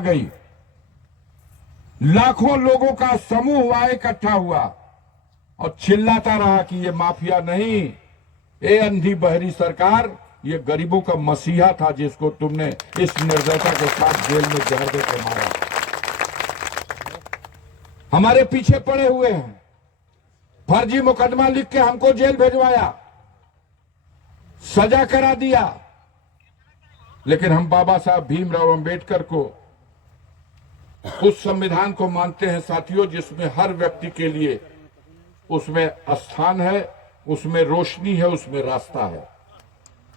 गई, लाखों लोगों का समूह वहां इकट्ठा हुआ और चिल्लाता रहा कि ये माफिया नहीं, ये अंधी बहरी सरकार, ये गरीबों का मसीहा था जिसको तुमने इस निर्दयता के साथ जेल में जहर दे के मारा। हमारे पीछे पड़े हुए हैं, फर्जी मुकदमा लिख के हमको जेल भेजवाया, सजा करा दिया। लेकिन हम बाबा साहब भीमराव अंबेडकर को, उस संविधान को मानते हैं साथियों जिसमें हर व्यक्ति के लिए उसमें स्थान है, उसमें रोशनी है, उसमें रास्ता है।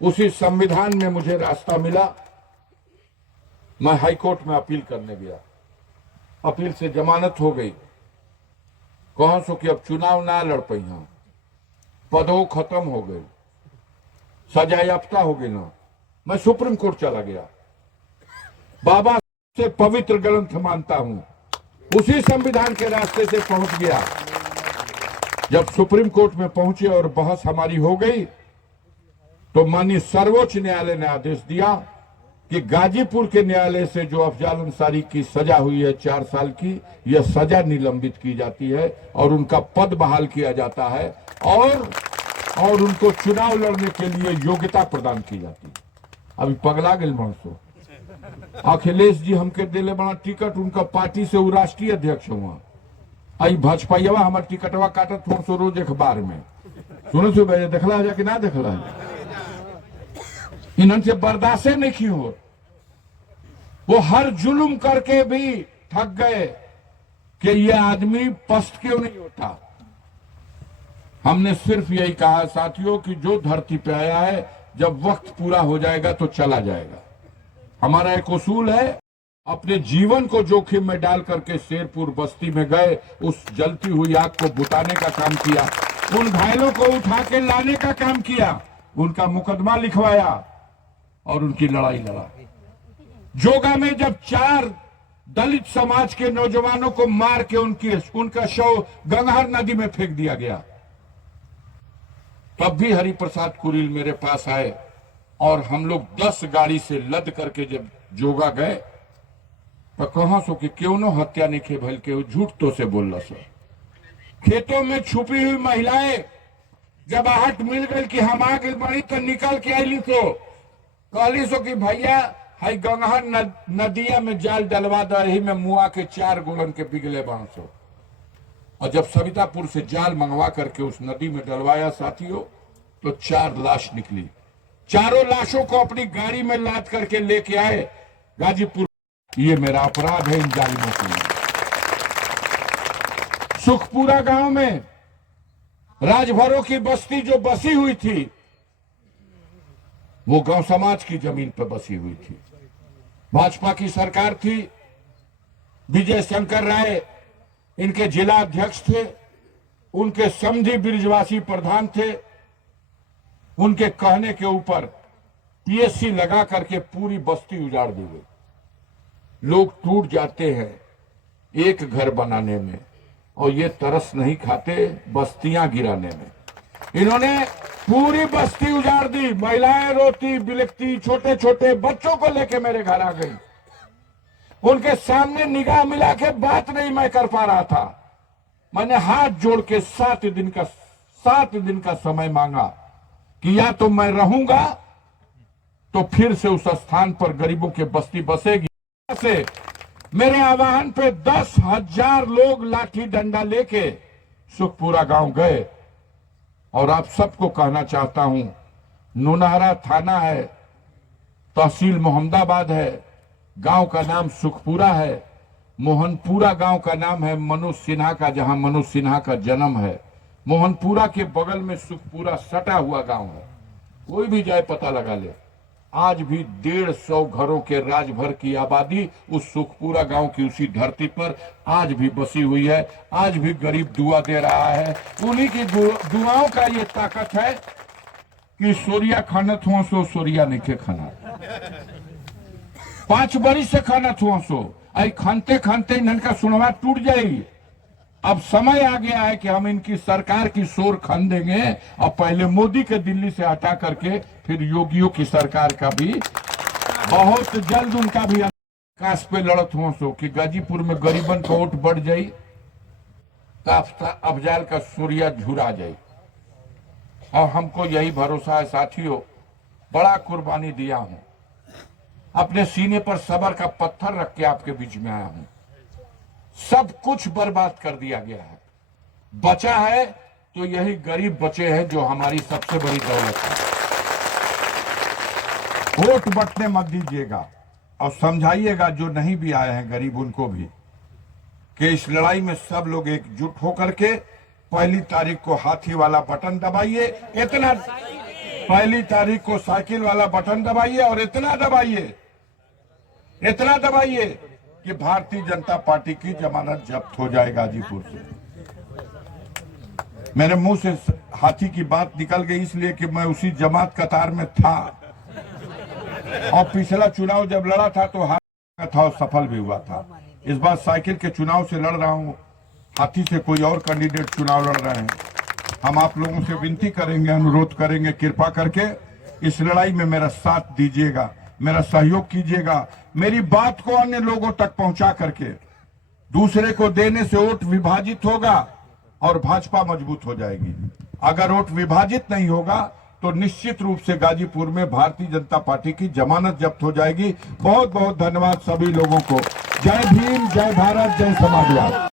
उसी संविधान में मुझे रास्ता मिला। मैं हाईकोर्ट में अपील करने गया, अपील से जमानत हो गई। कहा सो कि अब चुनाव ना लड़ पाई, हाँ पदों खत्म हो गई, सजा याफ्ता हो गई ना। मैं सुप्रीम कोर्ट चला गया, बाबा से पवित्र ग्रंथ मानता हूं, उसी संविधान के रास्ते से पहुंच गया। जब सुप्रीम कोर्ट में पहुंचे और बहस हमारी हो गई तो माननीय सर्वोच्च न्यायालय ने आदेश दिया कि गाजीपुर के न्यायालय से जो अफजाल अंसारी की सजा हुई है 4 साल की, यह सजा निलंबित की जाती है और उनका पद बहाल किया जाता है और उनको चुनाव लड़ने के लिए योग्यता प्रदान की जाती है। अभी पगला गए मानसो, अखिलेश जी हमके दिले बड़ा टिकट, उनका पार्टी से वो राष्ट्रीय अध्यक्ष हुआ। आई भाजपाइया हमारे टिकटवा काटत थोड़ सो रोज अखबार में सुनो सो भैया, देखला है कि ना देखला है, इन्होंने बर्दाश्त नहीं हो। वो हर जुल्म करके भी थक गए कि ये आदमी पस्त क्यों नहीं होता। हमने सिर्फ यही कहा साथियों कि जो धरती पे आया है जब वक्त पूरा हो जाएगा तो चला जाएगा। हमारा एक उसूल है, अपने जीवन को जोखिम में डाल करके शेरपुर बस्ती में गए, उस जलती हुई आग को बुताने का काम किया, उन घायलों को उठा के लाने का काम किया, उनका मुकदमा लिखवाया और उनकी लड़ाई लड़ा। जोगा में जब 4 दलित समाज के नौजवानों को मार के उनका शव गंगहर नदी में फेंक दिया गया, तब भी हरिप्रसाद कुरील मेरे पास आए और हम लोग 10 गाड़ी से लद करके जब जोगा गए तो कहां सो कि क्यों नो हत्या नहीं खे भल के झूठ तो से बोल सो। खेतों में छुपी हुई महिलाएं जब आहट मिल गई कि हम आ गई बड़ी तो निकल के आईली तो कहली सो कि भैया हाई गंगहर नदिया में जाल डलवा दो, रही में मुआ के 4 गोलन के बिगले बांसो। और जब सवितापुर से जाल मंगवा करके उस नदी में डलवाया साथियों तो 4 लाश निकली। चारों लाशों को अपनी गाड़ी में लाद करके लेके आए गाजीपुर। ये मेरा अपराध है इन जालिमों के लिए। सुखपुरा गांव में राजभरों की बस्ती जो बसी हुई थी वो गांव समाज की जमीन पर बसी हुई थी। भाजपा की सरकार थी, विजय शंकर राय इनके जिला अध्यक्ष थे, उनके समधी ब्रिजवासी प्रधान थे। उनके कहने के ऊपर पीएससी लगा करके पूरी बस्ती उजाड़ दी गई। लोग टूट जाते हैं एक घर बनाने में और ये तरस नहीं खाते बस्तियां गिराने में। इन्होंने पूरी बस्ती उजाड़ दी, महिलाएं रोती बिलखती, छोटे छोटे बच्चों को लेके मेरे घर आ गई। उनके सामने निगाह मिला के बात नहीं मैं कर पा रहा था। मैंने हाथ जोड़ के 7 दिन का समय मांगा कि या तो मैं रहूंगा तो फिर से उस स्थान पर गरीबों की बस्ती बसेगी। से मेरे आह्वान पे 10,000 लोग लाठी डंडा लेके सुखपुरा गांव गए। और आप सबको कहना चाहता हूं, नोनहरा थाना है, तहसील मोहम्मदाबाद है, गांव का नाम सुखपुरा है, मोहनपुरा गांव का नाम है मनोज सिन्हा का, जहां मनोज सिन्हा का जन्म है। मोहनपुरा के बगल में सुखपुरा सटा हुआ गांव है, कोई भी जाए पता लगा ले। आज भी 150 घरों के राजभर की आबादी उस सुखपुरा गांव की उसी धरती पर आज भी बसी हुई है। आज भी गरीब दुआ दे रहा है। उन्हीं की दुआओं का ये ताकत है कि सोरिया खाना थुआ सो सोरिया नहीं के खाना 5 बरी से खाना थुआ सो आई खानते खानते इनका सुनवा टूट जाएगी। अब समय आ गया है कि हम इनकी सरकार की शोर खन देंगे और पहले मोदी के दिल्ली से हटा करके फिर योगियों की सरकार का भी बहुत जल्द उनका भी कास पे लड़त हो सो कि गाजीपुर में गरीबन का वोट बढ़ जाई तो अफजाल का सूर्या झुरा जाए। और हमको यही भरोसा है साथियों, बड़ा कुर्बानी दिया हूं, अपने सीने पर सबर का पत्थर रख के आपके बीच में आया हूं। सब कुछ बर्बाद कर दिया गया है, बचा है तो यही गरीब बचे हैं जो हमारी सबसे बड़ी दौलत है। वोट बंटने मत दीजिएगा और समझाइएगा जो नहीं भी आए हैं गरीब उनको भी कि इस लड़ाई में सब लोग एकजुट होकर के 1 तारीख को हाथी वाला बटन दबाइए। इतना 1 तारीख को साइकिल वाला बटन दबाइए और इतना दबाइए कि भारतीय जनता पार्टी की जमानत जब्त हो जाए गाजीपुर से। मेरे मुंह से हाथी की बात निकल गई इसलिए कि मैं उसी जमात कतार में था और पिछला चुनाव जब लड़ा था तो हाथी था और सफल भी हुआ था। इस बार साइकिल के चुनाव से लड़ रहा हूं, हाथी से कोई और कैंडिडेट चुनाव लड़ रहे हैं। हम आप लोगों से विनती करेंगे, अनुरोध करेंगे, कृपा करके इस लड़ाई में मेरा साथ दीजिएगा, मेरा सहयोग कीजिएगा। मेरी बात को अन्य लोगों तक पहुंचा करके दूसरे को देने से वोट विभाजित होगा और भाजपा मजबूत हो जाएगी। अगर वोट विभाजित नहीं होगा तो निश्चित रूप से गाजीपुर में भारतीय जनता पार्टी की जमानत जब्त हो जाएगी। बहुत बहुत धन्यवाद सभी लोगों को। जय भीम, जय भारत, जय समाजवाद।